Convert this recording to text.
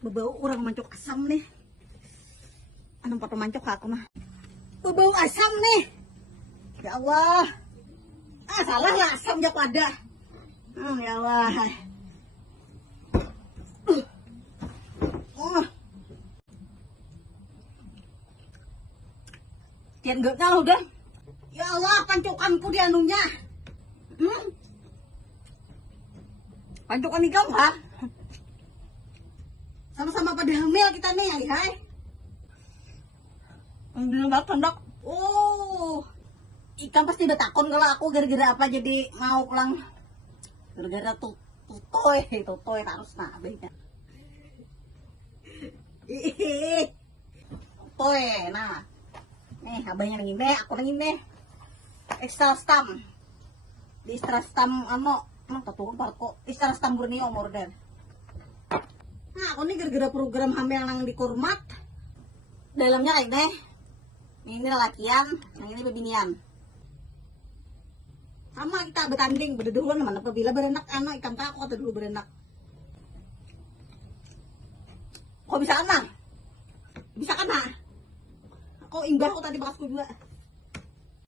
Bebau orang mancok asam nih. Anu foto mancok aku mah. Bebau asam nih. Ya Allah. Ah salah lah asam jak wadah. Ya Allah. Tian gak tahu udah. Ya Allah, pancokanku di anunya. Pancokan ikam ha? Sama-sama pada hamil kita nih, hai. Ambil banget tondok. Oh, ikan pasti udah takut kalau aku gara-gara apa jadi mau pulang. Gara-gara tutoy harus nah beda. Tutoy, nah. Nih, abangnya lagi nih, aku lagi nih. Extra stam. Di extra stam ano, emang taturun parko. Extra stam Borneo morden. Nah, aku nih gara-gara program hamil nang di Kurmat. Dalamnya kayak nih. Ini lelakian, yang ini bebinian. Sama kita bertanding, berdeduhan mana apabila berenak ano ikan kako atau dulu berenak. Kok bisa kan? Bisa kan? Kok imbah aku tadi bakasku juga.